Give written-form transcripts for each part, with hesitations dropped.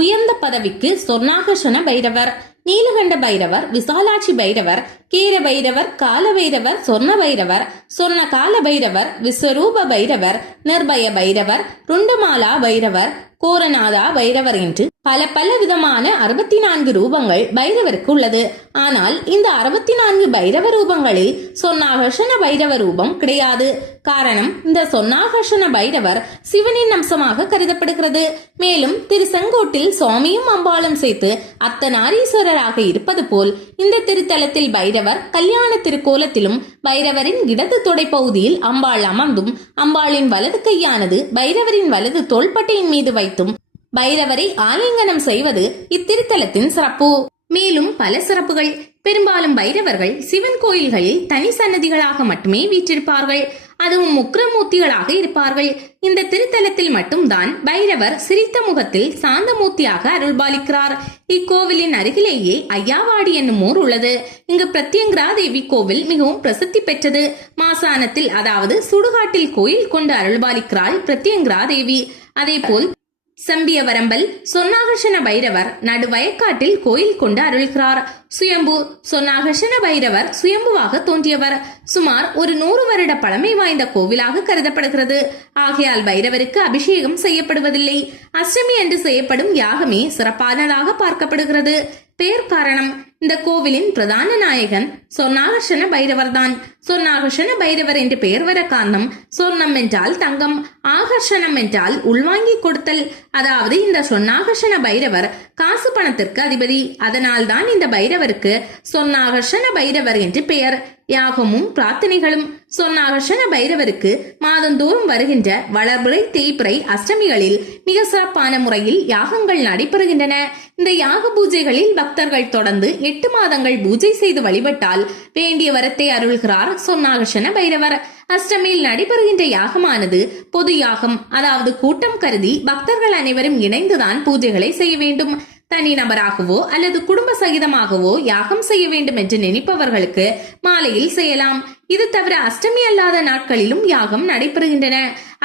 உயர்ந்த பதவிக்கு சொர்ணாகர்ஷண பைரவர், நீலகண்ட பைரவர், விசாலாட்சி பைரவர், கீர பைரவர், கால பைரவர், சொர்ண பைரவர், சொர்ண கால பைரவர், விஸ்வரூப பைரவர், நிர்பய பைரவர், ருண்டமாலா பைரவர், கோரநாதா பைரவர் என்று பல விதமான 64 ரூபங்கள் பைரவருக்கு உள்ளது. ஆனால் இந்த 64 பைரவ ரூபங்களில் சொர்ணாகர்ஷண பைரவ ரூபம் கிடையாது. காரணம், இந்த சொர்ணாகர்ஷண பைரவர் சிவனின் அம்சமாக கருதப்படுகிறது. மேலும் திருச்செங்கோட்டில் சுவாமியும் அம்பாளும் சேர்த்து அர்த்தநாரீஸ்வரராக இருப்பது போல் இந்த திருத்தலத்தில் பைரவர் கல்யாண திருக்கோலத்திலும் பைரவரின் இடது தொடை பகுதியில் அம்பாள் அமர்ந்தும் அம்பாளின் வலது கையானது பைரவரின் வலது தோள்பட்டையின் மீது வைத்தும் பைரவரை ஆலிங்கனம் செய்வது இத்திருத்தலத்தின் சிறப்பு. மேலும் பல சிறப்புகள். பெரும்பாலும் பைரவர்கள் சிவன் கோயில்களில் தனி சன்னதிகளாக மட்டுமே வீற்றிருப்பார்கள். அதுவும் உக்கிரமூர்த்திகளாக இருப்பார்கள். இந்த திருத்தலத்தில் மட்டும்தான் பைரவர் சிரித்த முகத்தில் சாந்தமூர்த்தியாக அருள்பாலிக்கிறார். இக்கோவிலின் அருகிலேயே ஐயாவாடி என்னும் ஊர் உள்ளது. இங்கு பிரத்யங்கரா தேவி கோவில் மிகவும் பிரசித்தி பெற்றது. மாசானத்தில், அதாவது சுடுகாட்டில் கோயில் கொண்டு அருள்பாலிக்கிறாள் பிரத்யங்கரா தேவி. அதே போல் சம்பியவரம்பல் சொர்ணாகர்ஷண பைரவர் நடுவயக்காட்டில் கோயில் கொண்டு அருள்கிறார். சுயம்பு சொர்ணாகர்ஷண பைரவர் சுயம்புவாக தோன்றியவர். சுமார் ஒரு 100 வருட பழமை வாய்ந்த கோவிலாக கருதப்படுகிறது. ஆகையால் பைரவருக்கு அபிஷேகம் செய்யப்படுவதில்லை. அஷ்டமி என்று செய்யப்படும் யாகமே சிறப்பானதாக பார்க்கப்படுகிறது. பெயர் காரணம், இந்த கோவிலின் பிரதான நாயகன் சொர்ணாகர்ஷண பைரவர் தான். சொர்ணாகர்ஷண பைரவர் என்று பெயர் வர காரணம், சொர்ணம் என்றால் தங்கம், ஆகர்ஷணம் என்றால் உள்வாங்கி கொடுத்தல். அதாவது இந்த சொர்ணாகர்ஷண பைரவர் காசு பணத்திற்கு அதிபதி. அதனால் தான் இந்த பைரவருக்கு சொர்ணாகர்ஷண பைரவர் என்று பெயர். யாகமும் பிரார்த்தனைகளும். சொர்ணாகர்ஷண பைரவருக்கு மாதந்தோறும் வருகின்ற வளர்பிறை, தேய்பிறை, அஷ்டமிகளில் மிக சிறப்பான முறையில் யாகங்கள் நடைபெறுகின்றன. இந்த யாக பூஜைகளில் பக்தர்கள் தொடர்ந்து 8 மாதங்கள் பூஜை செய்து வழிபட்டால் வேண்டிய வரத்தை அருள்கிறார் சொர்ணாகர்ஷண பைரவர். அஷ்டமியில் நடைபெறுகின்ற யாகமானது பொது யாகம். அதாவது கூட்டம் கருதி பக்தர்கள் அனைவரும் இணைந்துதான் பூஜைகளை செய்ய வேண்டும். தனிநபராகவோ அல்லது குடும்ப சகிதமாகவோ யாகம் செய்ய வேண்டும் என்று நினைப்பவர்களுக்கு மாலையில் செய்யலாம். இது தவிர அஷ்டமி அல்லாத நாட்களிலும் யாகம் நடைபெறுகின்றன.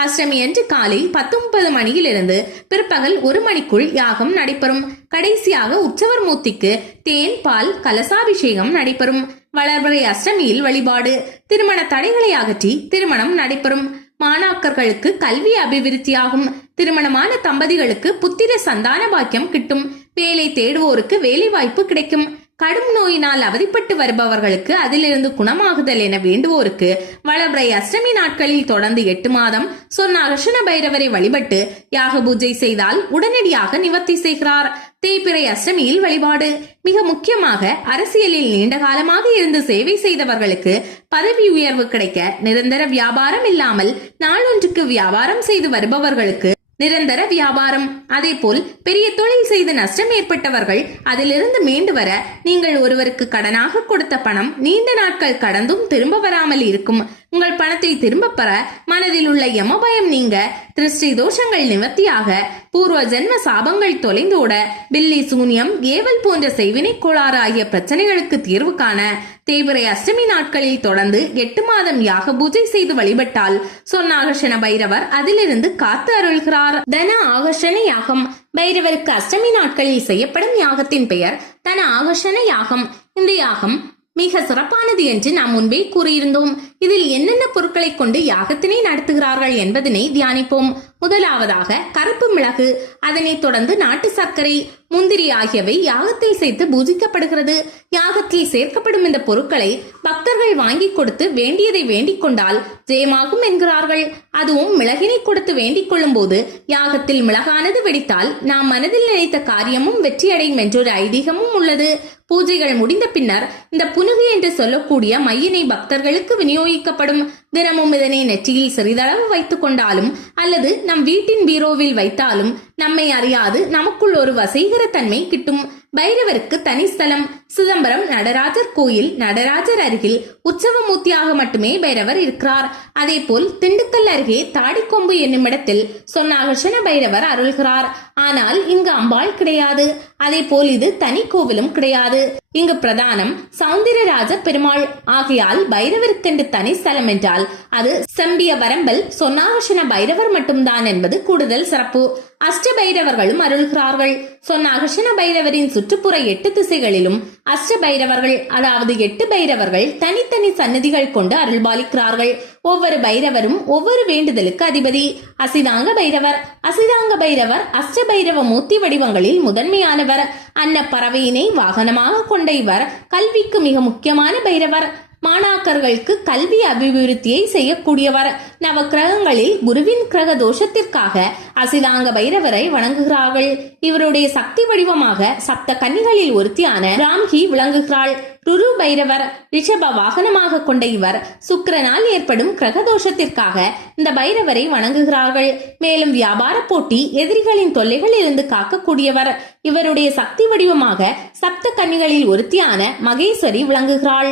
அஷ்டமி அன்று காலை 10:30 மணியிலிருந்து பிற்பகல் 1 மணிக்குள் யாகம் நடைபெறும். கடைசியாக உற்சவர் மூர்த்திக்கு தேன், பால், கலசாபிஷேகம் நடைபெறும். வளர்பிறை அஷ்டமியில் வழிபாடு. திருமண தடைகளை அகற்றி திருமணம் நடைபெறும். மாணாக்கர்களுக்கு கல்வி அபிவிருத்தியாகும். திருமணமான தம்பதிகளுக்கு புத்திர சந்தான பாக்கியம் கிட்டும். வேலை தேடுவோருக்கு வேலை வாய்ப்பு கிடைக்கும். கடும் நோயினால் அவதிப்பட்டு வருபவர்களுக்கு அதிலிருந்து குணமாகுதல் என வேண்டுவோருக்கு வளர்பிறை அஷ்டமி நாட்களில் தொடர்ந்து 8 மாதம் சொர்ணாகர்ஷண பைரவரை வழிபட்டு யாக பூஜை செய்தால் உடனடியாக நிவர்த்தி செய்கிறார். தேய்பிறை அஷ்டமியில் வழிபாடு. மிக முக்கியமாக அரசியலில் நீண்ட காலமாக இருந்து சேவை செய்தவர்களுக்கு பதவி உயர்வு கிடைக்க, நிரந்தர வியாபாரம் இல்லாமல் நாளொன்றுக்கு வியாபாரம் செய்து வருபவர்களுக்கு நிரந்தர வியாபாரம். அதே போல் பெரிய தொழில் செய்து நஷ்டம் ஏற்பட்டவர்கள் அதிலிருந்து மீண்டு வர, நீங்கள் ஒருவருக்கு கடனாக கொடுத்த பணம் நீண்ட நாட்கள் கடந்தும் திரும்ப வராமல் இருக்கும். உங்கள் பணத்தை திரும்ப பெற, மனதில் உள்ள யமபயம் நீங்க, திருஷ்டி தோஷங்கள் நிவர்த்தியாக, பூர்வ ஜென்ம சாபங்கள் தொலைந்தோட, பில்லி சூன்யம், ஏவல் போன்ற செய்வினை கோளாறு ஆகிய பிரச்சனைகளுக்கு தீர்வு காண தேய்பிறை அஷ்டமி நாட்களில் தொடர்ந்து 8 மாதம் யாக பூஜை செய்து வழிபட்டால் சொர்ணாகர்ஷண பைரவர் அதிலிருந்து காத்து அருள்கிறார். தன ஆகர்ஷண யாகம். பைரவருக்கு அஷ்டமி நாட்களில் செய்யப்படும் யாகத்தின் பெயர் தன ஆகர்ஷண யாகம். இந்த யாகம் மிக சிறப்பானது என்று நாம் முன்பே கூறியிருந்தோம். இதில் என்னென்ன பொருட்களை கொண்டு யாகத்தினை நடத்துகிறார்கள் என்பதனை தியானிப்போம். முதலாவதாக கருப்பு மிளகு, அதனைத் தொடர்ந்து நாட்டு சர்க்கரை, முந்திரி ஆகியவை யாகத்தில் சேர்த்து பூஜிக்கப்படுகிறது. யாகத்தில் சேர்க்கப்படும் இந்த பொருட்களை பக்தர்கள் வாங்கி கொடுத்து வேண்டியதை வேண்டிக் கொண்டால் ஜெயமாகும் என்கிறார்கள். அதுவும் மிளகினை கொடுத்து வேண்டிக் கொள்ளும் போது யாகத்தில் மிளகானது வெடித்தால் நாம் மனதில் நினைத்த காரியமும் வெற்றியடையும் என்றொரு ஐதீகமும் உள்ளது. பூஜைகள் முடிந்த பின்னர் இந்த புனுகு என்று சொல்லக்கூடிய மையினை பக்தர்களுக்கு விநியோகிக்கப்படும். தினமும் இதனை நெற்றியில் சிறிதளவு வைத்துக் கொண்டாலும் அல்லது நம் வீட்டின் பீரோவில் வைத்தாலும் நம்மை அறியாது நமக்குள் ஒரு வசீகர தன்மை கிட்டும். பைரவருக்கு தனி ஸ்தலம். சிதம்பரம் நடராஜர் கோயில் நடராஜர் அருகில் உற்சவமூர்த்தியாக மட்டுமே பைரவர் இருக்கிறார். அதே போல் திண்டுக்கல் அருகே தாடிக்கொம்பு என்னும் இடத்தில் சொர்ணாகர்ஷண பைரவர் அருள்கிறார். ஆனால் இங்கு அம்பாள் கிடையாது. அதே போல் இது தனி கோவிலும் கிடையாது. இங்கு பிரதானம் சௌந்தரராஜ பெருமாள் ஆகையால் பைரவருக்கென்று தனி ஸ்தலம் என்றால் அது செம்பிய வரம்பல் சொன்னாகர்ஷண பைரவர் மட்டும்தான் என்பது கூடுதல் சிறப்பு. அஷ்ட பைரவர்களும் அருள்கிறார்கள். சொன்னாகர்ஷண பைரவரின் சுற்றுப்புற 8 திசைகளிலும் அஷ்ட பைரவர்கள், அதாவது 8 பைரவர்கள் தனித்தனி சன்னதிகள் கொண்டு அருள்பாலிக்கிறார்கள். ஒவ்வொரு பைரவரும் ஒவ்வொரு வேண்டுதலுக்கு அதிபதி. அசிதாங்க பைரவர் அஷ்ட பைரவ மூர்த்தி வடிவங்களில் முதன்மையானவர். அன்ன பறவையினை வாகனமாக கொண்ட இவர் கல்விக்கு மிக முக்கியமான பைரவர். மாணாக்கர்களுக்கு கல்வி அபிவிருத்தியை செய்யக்கூடியவர். நவ கிரகங்களில் குருவின் கிரக தோஷத்திற்காக அசிதாங்க பைரவரை வணங்குகிறார்கள். இவருடைய சக்தி வடிவமாக சப்த கன்னிகளில் ஒருத்தியான ராம்கி விளங்குகிறாள். ருரு பைரவர் ரிஷப வாகனமாக கொண்ட இவர் சுக்கிரனால் ஏற்படும் கிரக தோஷத்திற்காக இந்த பைரவரை வணங்குகிறார்கள். மேலும் வியாபார போட்டி, எதிரிகளின் தொல்லைகளில் இருந்து காக்கக்கூடியவர். இவருடைய சக்தி வடிவமாக சப்த கன்னிகளில் ஒருத்தியான மகேஸ்வரி விளங்குகிறாள்.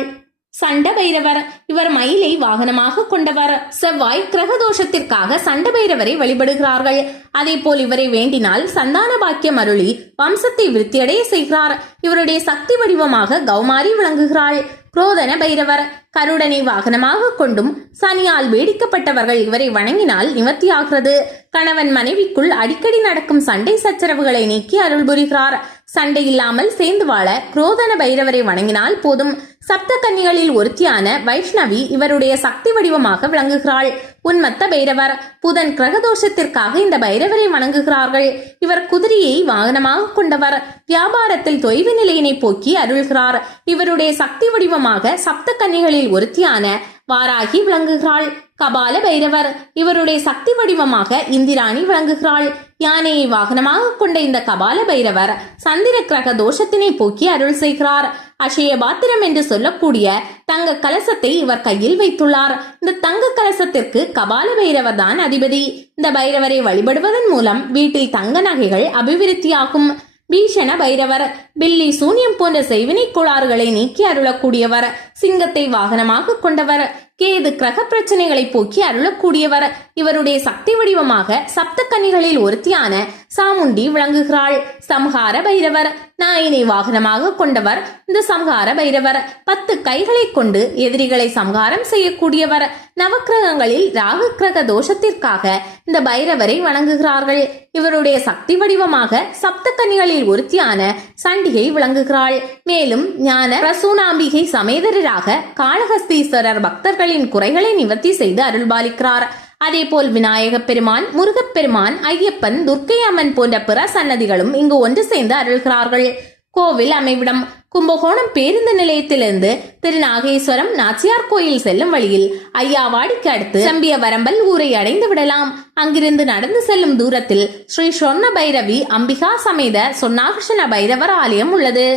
சண்ட பைரவர் இவர் மயிலை வாகனமாக கொண்டவர். செவ்வாய் கிரக தோஷத்திற்காக சண்ட பைரவரை வழிபடுகிறார்கள். அதே போல் இவரை வேண்டினால் சந்தான பாக்கியம் அருளி வம்சத்தை விருத்தியடைய செய்கிறார். இவருடைய சக்தி வடிவமாக கௌமாரி விளங்குகிறாள். குரோதன பைரவர் கருடனை வாகனமாக கொண்டும் சனியால் வேடிக்கப்பட்டவர்கள் இவரை வணங்கினால் நிவர்த்தியாகிறது. கணவன் மனைவிக்குள் அடிக்கடி நடக்கும் சண்டை சச்சரவுகளை நீக்கி அருள் புரிகிறார். சண்டை இல்லாமல் சேர்ந்து வாழ குரோதன பைரவரை வணங்கினால் போதும். சப்த கன்னிகளில் ஒருத்தியான வைஷ்ணவி இவருடைய சக்தி வடிவமாக விளங்குகிறாள். உன்மத்த பைரவர் புதன் கிரகதோஷத்திற்காக இந்த பைரவரை வணங்குகிறார்கள். இவர் குதிரையை வாகனமாக கொண்டவர். வியாபாரத்தில் தொய்வு நிலையினை போக்கி அருள்கிறார். இவருடைய சக்தி வடிவமாக சப்த கன்னிகளில் ஒருத்தியான வாராகி விளங்குகிறாள். கபால பைரவர் இவருடைய சக்தி வடிவமாக இந்திராணி விளங்குகிறாள். யானையை வாகனமாக கொண்ட இந்த கபால பைரவர் சந்திர கிரக தோஷத்தினை போக்கி அருள் செய்கிறார். அஷய பாத்திரம் என்று சொல்லக்கூடிய தங்க கலசத்தை இவர் கையில் வைத்துள்ளார். இந்த தங்க கலசத்திற்கு கபால பைரவர் தான் அதிபதி. இந்த பைரவரை வழிபடுவதன் மூலம் வீட்டில் தங்க நகைகள் அபிவிருத்தியாகும். பீஷண பைரவர் பில்லி, சூன்யம் போன்ற செய்வினை கோளாறுகளை நீக்கி அருளக்கூடியவர். சிங்கத்தை வாகனமாக கொண்டவர். கேது கிரக பிரச்சனைகளை போக்கி அருளக்கூடியவர். இவருடைய சக்தி வடிவமாக சப்த கன்னிகளில் ஒருத்தியான சாமுண்டி விளங்குகிறாள். சம்ஹார பைரவர் நாயினை வாகனமாக கொண்டவர். இந்த சம்ஹார பைரவர் 10 கைகளை கொண்டு எதிரிகளை சம்ஹாரம் செய்யக்கூடியவர். நவக்கிரகங்களில் ராகு கிரக தோஷத்திற்காக இந்த பைரவரை வணங்குகிறார்கள். இவருடைய சக்தி வடிவமாக சப்த கன்னிகளில் ஒருத்தியான சண்டிகை விளங்குகிறாள். மேலும் ஞான பிரசூனாம்பிகை சமேதரராக காளஹஸ்தீஸ்வரர் பக்தர்களின் குறைகளை நிவர்த்தி செய்து அருள்பாலிக்கிறார். அதே போல் விநாயக பெருமான், முருகப்பெருமான், ஐயப்பன், துர்க்கை அம்மன் போன்ற பிற சன்னதிகளும் இங்கு ஒன்று சேர்ந்து அருள்கிறார்கள். கோவில் அமைவிடம் கும்பகோணம் பேருந்து நிலையத்திலிருந்து திருநாகேஸ்வரம் நாச்சியார் கோயில் செல்லும் வழியில் ஐயாவாடிக்கு அடுத்து செம்பிய வரம்பல் ஊரை அடைந்து விடலாம். அங்கிருந்து நடந்து செல்லும் தூரத்தில் ஸ்ரீ சொர்ண பைரவி அம்பிகா சமேத சொன்னாகர்ஷண பைரவர் ஆலயம் உள்ளது.